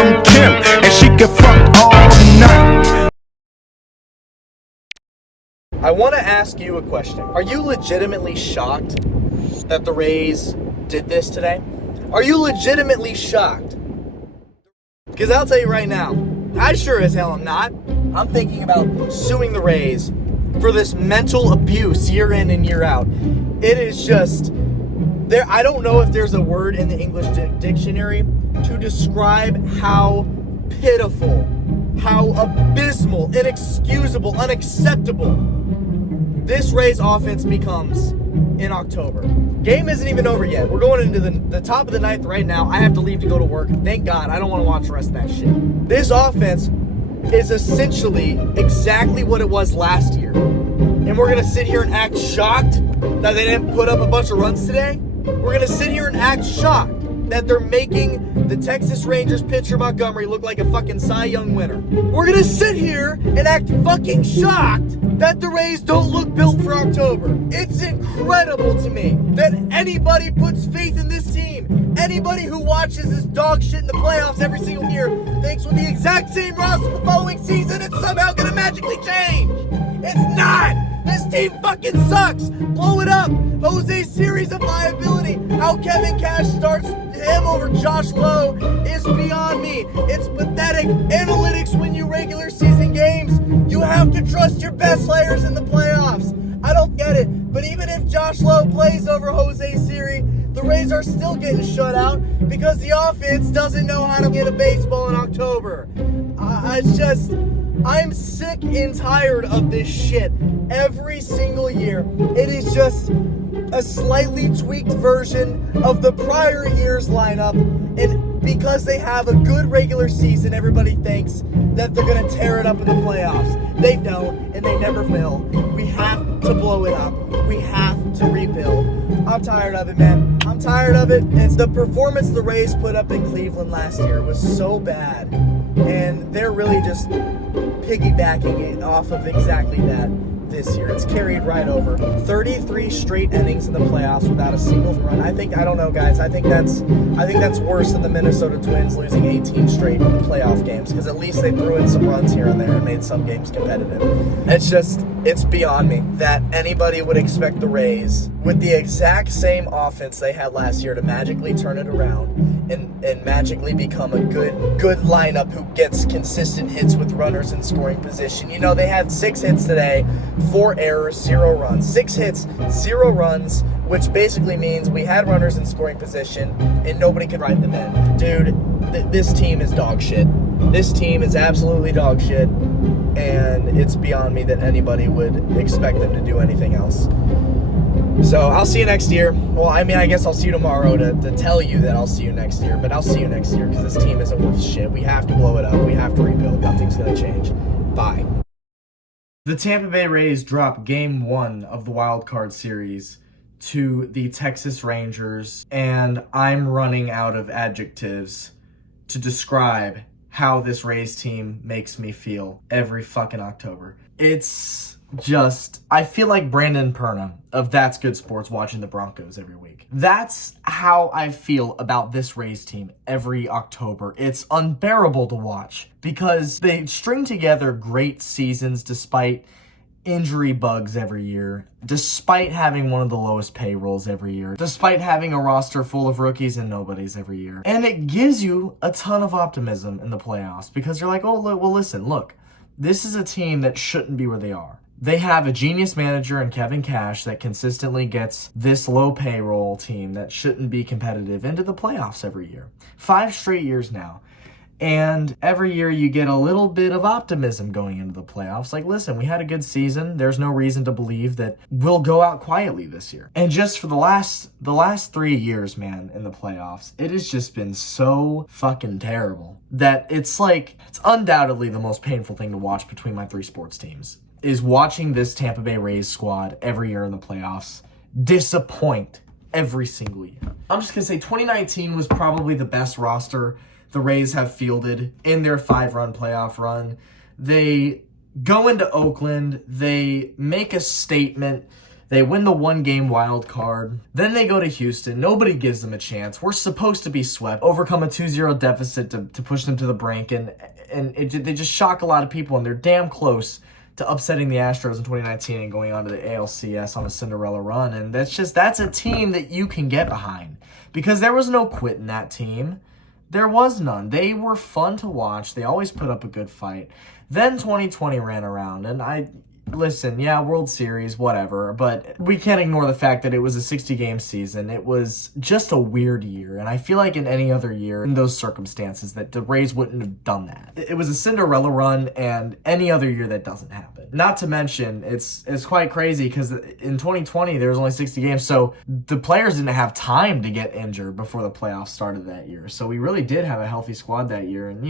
from Kim, and she can fuck all night. I want to ask you a question. Are you legitimately shocked that the Rays did this today? Are you legitimately shocked? Because I'll tell you right now, I sure as hell am not. I'm thinking about suing the Rays for this mental abuse year in and year out. It is just, I don't know if there's a word in the English dictionary to describe how pitiful, how abysmal, inexcusable, unacceptable this Rays offense becomes in October. Game isn't even over yet. We're going into the top of the ninth right now. I have to leave to go to work. Thank God. I don't want to watch the rest of that shit. This offense is essentially exactly what it was last year. And we're going to sit here and act shocked that they didn't put up a bunch of runs today? We're going to sit here and act shocked that they're making the Texas Rangers pitcher Montgomery look like a fucking Cy Young winner. We're going to sit here and act fucking shocked that the Rays don't look built for October. It's incredible to me that anybody puts faith in this team. Anybody who watches this dog shit in the playoffs every single year thinks with the exact same roster the following season it's somehow gonna magically change. It's not! This team fucking sucks! Blow it up! Jose Siri's a liability. How Kevin Cash starts him over Josh Lowe is beyond me. It's pathetic. Analytics win you regular season games. You have to trust your best players in the playoffs. I don't get it. But even if Josh Lowe plays over Jose Siri, the Rays are still getting shut out because the offense doesn't know how to get a baseball in October. I'm sick and tired of this shit every single year. It is just a slightly tweaked version of the prior year's lineup, and because they have a good regular season, everybody thinks that they're going to tear it up in the playoffs. They don't, and they never will. We have to blow it up. We have to rebuild. I'm tired of it, man. I'm tired of it. It's the performance the Rays put up in Cleveland last year was so bad, and they're really just piggybacking it off of exactly that this year. It's carried right over. 33 straight innings in the playoffs without a single run. I don't know, guys. I think that's worse than the Minnesota Twins losing 18 straight playoff games, because at least they threw in some runs here and there and made some games competitive. It's beyond me that anybody would expect the Rays, with the exact same offense they had last year, to magically turn it around and magically become a good lineup who gets consistent hits with runners in scoring position. You know, they had 6 hits today, 4 errors, 0 runs. 6 hits, 0 runs, which basically means we had runners in scoring position and nobody could write them in. Dude, this team is dog shit. This team is absolutely dog shit, and it's beyond me that anybody would expect them to do anything else. So I'll see you next year. Well, I mean, I guess I'll see you tomorrow to tell you that I'll see you next year. But I'll see you next year because this team isn't worth shit. We have to blow it up. We have to rebuild. Nothing's going to change. Bye. The Tampa Bay Rays drop Game 1 of the Wild Card Series to the Texas Rangers. And I'm running out of adjectives to describe how this Rays team makes me feel every fucking October. It's just, I feel like Brandon Perna of That's Good Sports watching the Broncos every week. That's how I feel about this Rays team every October. It's unbearable to watch because they string together great seasons despite injury bugs every year, despite having one of the lowest payrolls every year, despite having a roster full of rookies and nobodies every year. And it gives you a ton of optimism in the playoffs because you're like, oh, well, listen, look, this is a team that shouldn't be where they are. They have a genius manager in Kevin Cash that consistently gets this low payroll team that shouldn't be competitive into the playoffs every year. 5 straight years now. And every year you get a little bit of optimism going into the playoffs. Like, listen, we had a good season. There's no reason to believe that we'll go out quietly this year. And just for the last 3 years, man, in the playoffs, it has just been so fucking terrible that it's undoubtedly the most painful thing to watch between my 3 sports teams is watching this Tampa Bay Rays squad every year in the playoffs disappoint every single year. I'm just going to say 2019 was probably the best roster the Rays have fielded in their 5-run playoff run. They go into Oakland, they make a statement, They win the 1-game wild card. Then they go to Houston. Nobody gives them a chance. We're supposed to be swept. Overcome a 2-0 deficit to push them to the brink. And they just shock a lot of people. And they're damn close to upsetting the Astros in 2019 and going on to the ALCS on a Cinderella run. And that's a team that you can get behind. Because there was no quit in that team. There was none. They were fun to watch. They always put up a good fight. Then 2020 ran around, and listen, yeah, World Series, whatever, but we can't ignore the fact that it was a 60-game season. It was just a weird year, and I feel like in any other year, in those circumstances, that the Rays wouldn't have done that. It was a Cinderella run, and any other year that doesn't happen. Not to mention, it's quite crazy, because in 2020, there was only 60 games, so the players didn't have time to get injured before the playoffs started that year. So we really did have a healthy squad that year, and,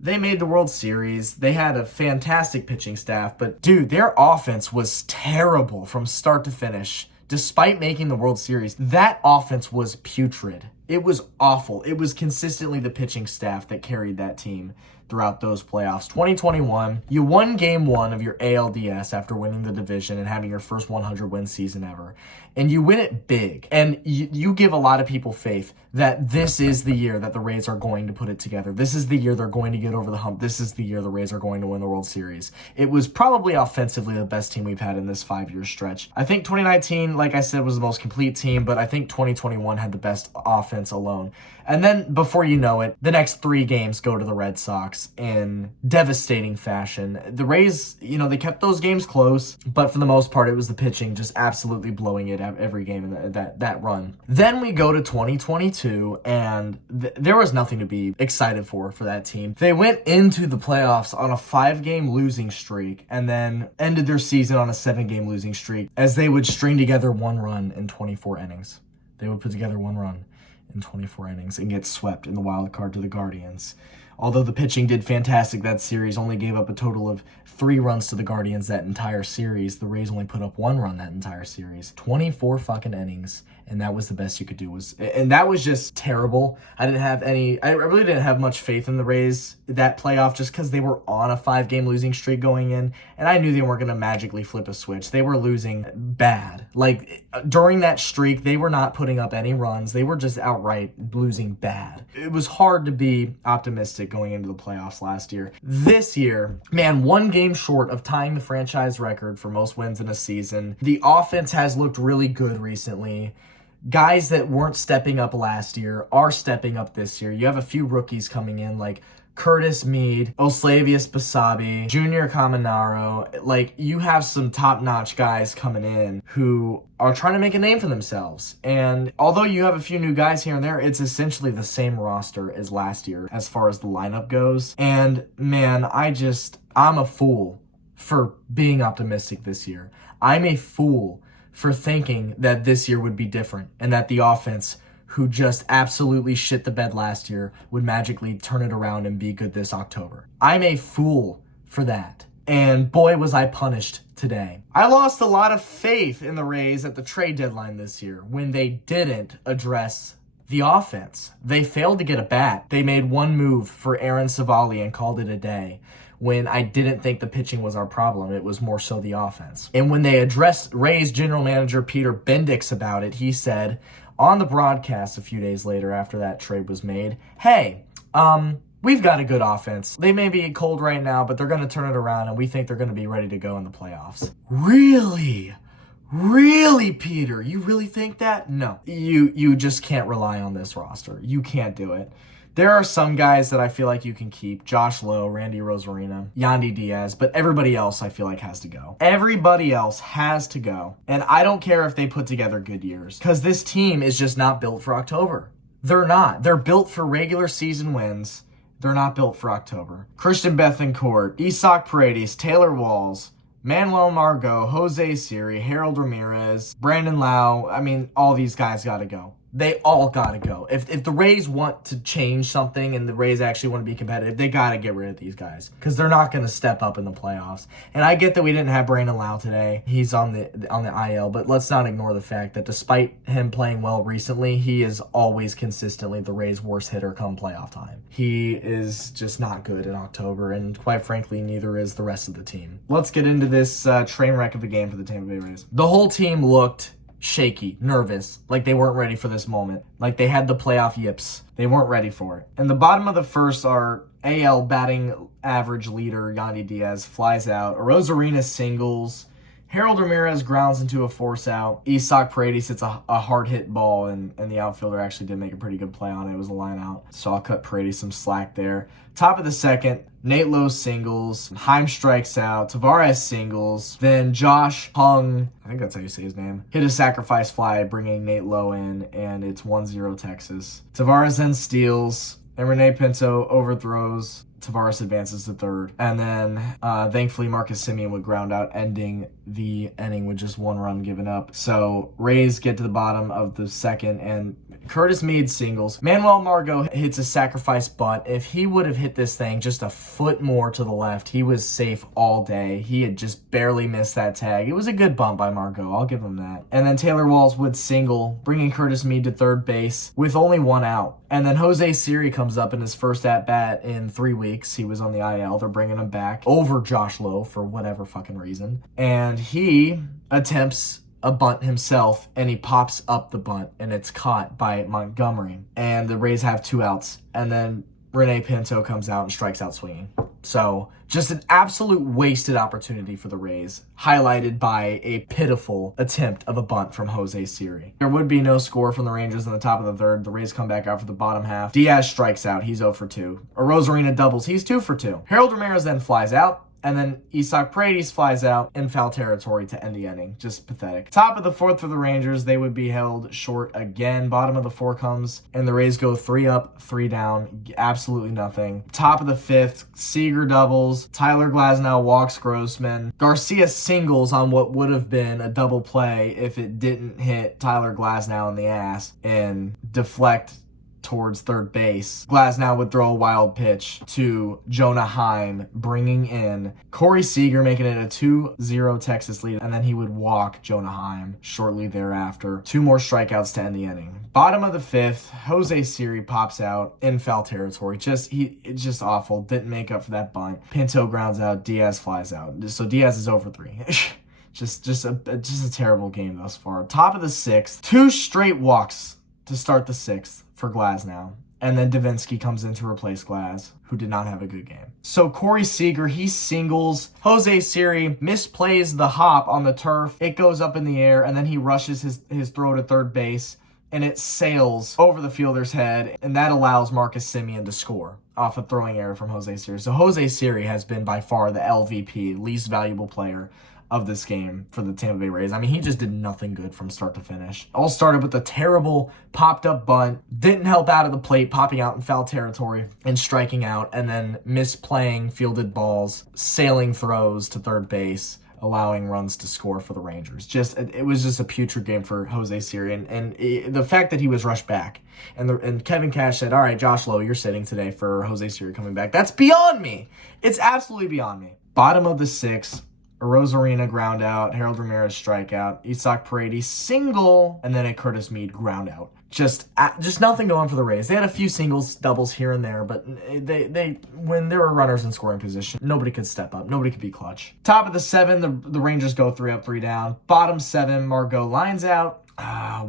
they made the World Series. They had a fantastic pitching staff, but, dude, their offense was terrible from start to finish. Despite making the World Series, that offense was putrid. It was awful. It was consistently the pitching staff that carried that team throughout those playoffs. 2021, you won game 1 of your ALDS after winning the division and having your first 100-win season ever. And you win it big. And you give a lot of people faith that this is the year that the Rays are going to put it together. This is the year they're going to get over the hump. This is the year the Rays are going to win the World Series. It was probably offensively the best team we've had in this 5-year stretch. I think 2019, like I said, was the most complete team, but I think 2021 had the best offense alone. And then, before you know it, the next 3 games go to the Red Sox in devastating fashion. The Rays, they kept those games close, but for the most part, it was the pitching just absolutely blowing it every game in that run. Then we go to 2022, and there was nothing to be excited for that team. They went into the playoffs on a 5-game losing streak, and then ended their season on a 7-game losing streak, as they would string together 1 run in 24 innings. They would put together 1 run in 24 innings and get swept in the wild card to the Guardians. Although the pitching did fantastic that series, only gave up a total of 3 runs to the Guardians that entire series. The Rays only put up 1 run that entire series. 24 fucking innings, and that was the best you could do. And that was just terrible. I really didn't have much faith in the Rays that playoff, just because they were on a 5-game losing streak going in, and I knew they weren't going to magically flip a switch. They were losing bad. Like, during that streak, they were not putting up any runs. They were just outright losing bad. It was hard to be optimistic going into the playoffs last year. This year, man, 1 game short of tying the franchise record for most wins in a season. The offense has looked really good recently. Guys that weren't stepping up last year are stepping up this year. You have a few rookies coming in, like Curtis Mead, Oslavius Basabe, Junior Caminaro. Like, you have some top-notch guys coming in who are trying to make a name for themselves. And although you have a few new guys here and there, it's essentially the same roster as last year as far as the lineup goes. And man, I'm a fool for being optimistic this year. I'm a fool for thinking that this year would be different and that the offense, who just absolutely shit the bed last year, would magically turn it around and be good this October. I'm a fool for that. And boy, was I punished today. I lost a lot of faith in the Rays at the trade deadline this year when they didn't address the offense. They failed to get a bat. They made 1 move for Aaron Savali and called it a day, when I didn't think the pitching was our problem. It was more so the offense. And when they addressed Rays general manager Peter Bendix about it, he said on the broadcast a few days later after that trade was made, hey, we've got a good offense. They may be cold right now, but they're going to turn it around, and we think they're going to be ready to go in the playoffs. Really? Really, Peter? You really think that? No. You just can't rely on this roster. You can't do it. There are some guys that I feel like you can keep. Josh Lowe, Randy Rosarina, Yandy Diaz, but everybody else I feel like has to go. Everybody else has to go. And I don't care if they put together good years, because this team is just not built for October. They're not. They're built for regular season wins. They're not built for October. Christian Bethancourt, Isaac Paredes, Taylor Walls, Manuel Margot, Jose Siri, Harold Ramirez, Brandon Lau. I mean, all these guys got to go. They all gotta go. If the Rays want to change something and the Rays actually want to be competitive, they gotta get rid of these guys because they're not gonna step up in the playoffs. And I get that we didn't have Brandon Lau today; he's on the IL. But let's not ignore the fact that despite him playing well recently, he is always consistently the Rays' worst hitter come playoff time. He is just not good in October, and quite frankly, neither is the rest of the team. Let's get into this train wreck of the game for the Tampa Bay Rays. The whole team looked shaky, nervous, like they weren't ready for this moment. Like they had the playoff yips. They weren't ready for it. In the bottom of the first, our AL batting average leader, Yandy Diaz, flies out. Arozarena singles. Harold Ramirez grounds into a force out. Isaac Paredes hits a hard hit ball, and the outfielder actually did make a pretty good play on it. It was a line out. So I'll cut Paredes some slack there. Top of the second, Nate Lowe singles. Heim strikes out. Tavares singles. Then Josh Hung, I think that's how you say his name, hit a sacrifice fly, bringing Nate Lowe in, and it's 1-0 Texas. Tavares then steals, and Rene Pinto overthrows. Tavares advances to third. And then, thankfully, Marcus Semien would ground out, ending the inning with just 1 run given up. So, Rays get to the bottom of the second, and Curtis Mead singles. Manuel Margot hits a sacrifice bunt. If he would have hit this thing just a foot more to the left, he was safe all day. He had just barely missed that tag. It was a good bunt by Margot. I'll give him that. And then Taylor Walls would single, bringing Curtis Mead to third base with only 1 out. And then Jose Siri comes up in his first at-bat in 3 weeks. He was on the IL. They're bringing him back over Josh Lowe for whatever fucking reason. And he attempts a bunt himself, and he pops up the bunt, and it's caught by Montgomery. And the Rays have 2 outs. And then Rene Pinto comes out and strikes out swinging. So just an absolute wasted opportunity for the Rays, highlighted by a pitiful attempt of a bunt from Jose Siri. There would be no score from the Rangers in the top of the third. The Rays come back out for the bottom half. Diaz strikes out. He's 0 for 2. Arozarena doubles. He's 2 for 2. Harold Ramirez then flies out. And then Isaac Paredes flies out in foul territory to end the inning. Just pathetic. Top of the fourth for the Rangers, they would be held short again. Bottom of the 4 comes, and the Rays go 3 up, 3 down. Absolutely nothing. Top of the 5th, Seager doubles. Tyler Glasnow walks Grossman. Garcia singles on what would have been a double play if it didn't hit Tyler Glasnow in the ass and deflect towards third base. Glasnow would throw a wild pitch to Jonah Heim, bringing in Corey Seager, making it a 2-0 Texas lead, and then he would walk Jonah Heim shortly thereafter. 2 more strikeouts to end the inning. Bottom of the 5th, Jose Siri pops out in foul territory. It's just awful. Didn't make up for that bunt. Pinto grounds out. Diaz flies out. So Diaz is 0 for 3. Just a terrible game thus far. Top of the 6th, 2 straight walks to start the 6th for Glasnow. And then Davinsky comes in to replace Glas, who did not have a good game. So Corey Seager, he singles. Jose Siri misplays the hop on the turf. It goes up in the air, and then he rushes his throw to third base, and it sails over the fielder's head, and that allows Marcus Semien to score off a throwing error from Jose Siri. So Jose Siri has been by far the LVP, least valuable player of this game for the Tampa Bay Rays. I mean, he just did nothing good from start to finish. All started with a terrible popped-up bunt, didn't help out of the plate, popping out in foul territory and striking out, and then misplaying fielded balls, sailing throws to third base, allowing runs to score for the Rangers. It was just a putrid game for Jose Siri, and the fact that he was rushed back, and Kevin Cash said, all right, Josh Lowe, you're sitting today for Jose Siri coming back. That's beyond me. It's absolutely beyond me. Bottom of the 6th, Arozarena ground out, Harold Ramirez strikeout, Isaac Paredes single, and then a Curtis Mead ground out. Just nothing going for the Rays. They had a few singles, doubles here and there, but they when there were runners in scoring position, nobody could step up. Nobody could be clutch. Top of the 7, the Rangers go 3 up, 3 down. Bottom 7, Margot lines out.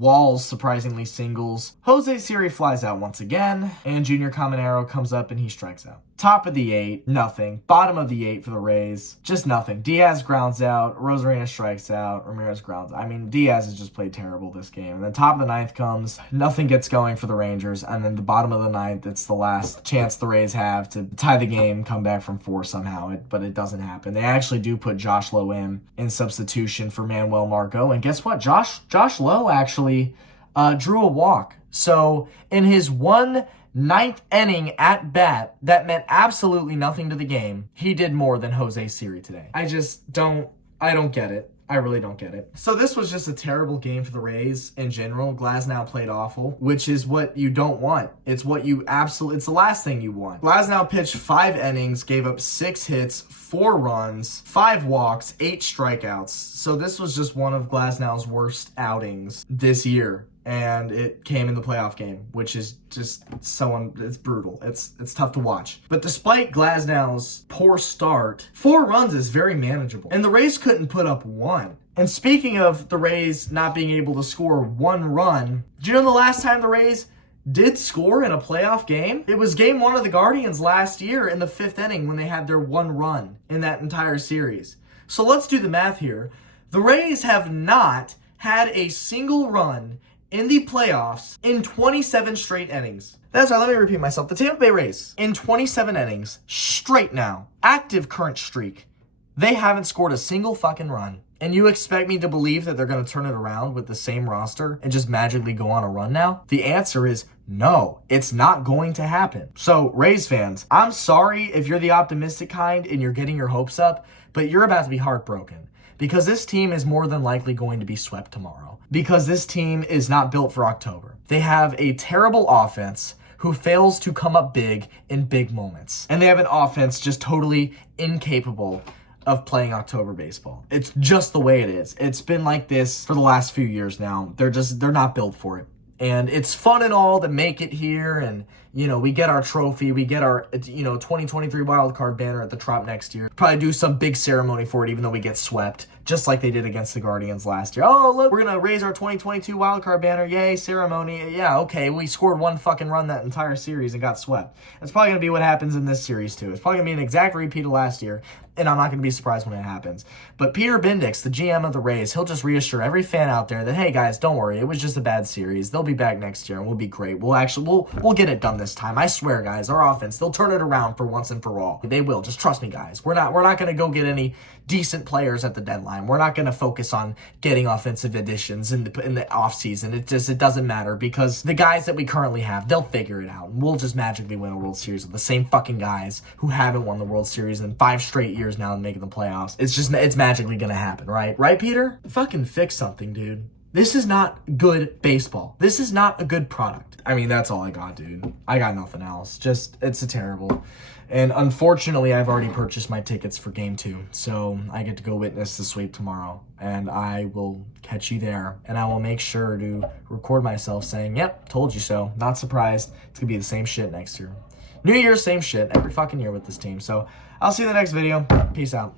Walls surprisingly singles. Jose Siri flies out once again, and Junior Caminero comes up and he strikes out. Top of the 8, nothing. Bottom of the 8 for the Rays, just nothing. Diaz grounds out, Arozarena strikes out, Ramirez grounds out. I mean, Diaz has just played terrible this game. And then top of the 9th comes, nothing gets going for the Rangers, and then the bottom of the 9th, it's the last chance the Rays have to tie the game, come back from 4 somehow, but it doesn't happen. They actually do put Josh Lowe in substitution for Manuel Margot, and guess what? Josh Lowe actually drew a walk. So in his 9th inning at bat that meant absolutely nothing to the game, he did more than Jose Siri today. I don't get it. I really don't get it. So this was just a terrible game for the Rays in general. Glasnow played awful, which is what you don't want. It's what you absolutely, it's the last thing you want. Glasnow pitched 5 innings, gave up 6 hits, 4 runs, 5 walks, 8 strikeouts. So this was just one of Glasnow's worst outings this year. And it came in the playoff game, which is just it's brutal. It's tough to watch. But despite Glasnow's poor start, 4 runs is very manageable. And the Rays couldn't put up 1. And speaking of the Rays not being able to score 1 run, do you know the last time the Rays did score in a playoff game? It was game 1 of the Guardians last year in the 5th inning when they had their 1 run in that entire series. So let's do the math here. The Rays have not had a single run in the playoffs in 27 straight innings. That's right, let me repeat myself. The Tampa Bay Rays, in 27 innings, straight now, active current streak, they haven't scored a single fucking run. And you expect me to believe that they're going to turn it around with the same roster and just magically go on a run now? The answer is no, it's not going to happen. So, Rays fans, I'm sorry if you're the optimistic kind and you're getting your hopes up, but you're about to be heartbroken. Because this team is more than likely going to be swept tomorrow. Because this team is not built for October. They have a terrible offense who fails to come up big in big moments. And they have an offense just totally incapable of playing October baseball. It's just the way it is. It's been like this for the last few years now. They're not built for it. And it's fun and all to make it here, and we get our trophy, we get our 2023 wild card banner at the Trop next year. Probably do some big ceremony for it, even though we get swept, just like they did against the Guardians last year. Oh, look, we're gonna raise our 2022 wild card banner, yay, ceremony. Yeah, okay, we scored 1 fucking run that entire series and got swept. That's probably gonna be what happens in this series too. It's probably gonna be an exact repeat of last year, and I'm not gonna be surprised when it happens. But Peter Bendix, the GM of the Rays, he'll just reassure every fan out there that, hey guys, don't worry, it was just a bad series. They'll be back next year and we'll be great. We'll get it done this time. I swear, guys, our offense, they'll turn it around for once and for all. They will. Just trust me, guys. We're not going to go get any decent players at the deadline. We're not going to focus on getting offensive additions in the offseason. It doesn't matter, because the guys that we currently have, they'll figure it out. And we'll just magically win a World Series with the same fucking guys who haven't won the World Series in 5 straight years now and making the playoffs. It's magically going to happen, right? Right, Peter? Fucking fix something, dude. This is not good baseball. This is not a good product. I mean, that's all I got, dude. I got nothing else. It's a terrible. And unfortunately, I've already purchased my tickets for Game 2. So I get to go witness the sweep tomorrow. And I will catch you there. And I will make sure to record myself saying, yep, told you so. Not surprised. It's going to be the same shit next year. New Year, same shit every fucking year with this team. So I'll see you in the next video. Peace out.